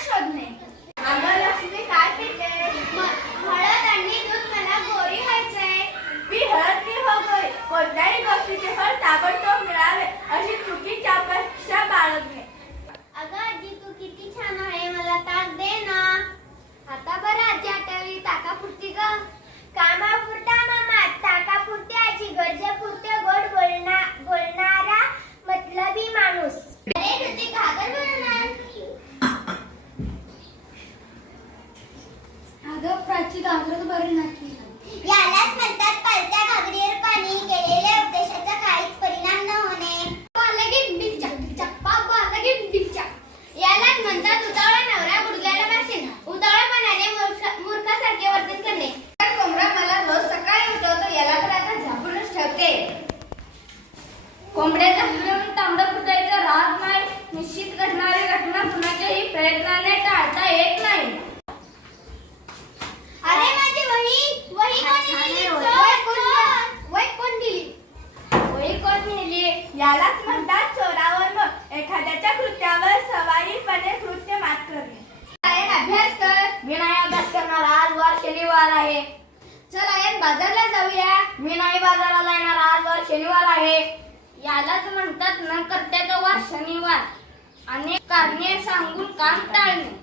знаешь одну प्राची घाबरत बरं नाही यालाच म्हणतात पालत्या घागरीवर पाणी केलेल्या उपदेशाचा काहीच परिणाम न होणे. बालगी डिकचाक डिकचाक बाप बालगी डिकचाक यालाच म्हणतात उतावळा नवरा मूर्खासारखे वर्तन करणे. तर कोंबडा मला रोज सकाळी उठवतो याला तर आता झापूनच ठेवते. कोंबड्याला तांबडा फुटायचं यालाच म्हणतात चोरावर एखाद्याच्या कृत्यावर सवाईपणे कृत्य मात करणे. अभ्यास कर. मी नाही अभ्यास करणार आज वार शनिवार आहे. चल आयन बाजारला जाऊया. मी नाही बाजाराला येणार आज वार शनिवार आहे. यालाच म्हणतात न कर्त्याचा वार शनिवार. अनेक कारणे सांगून काम टाळणे.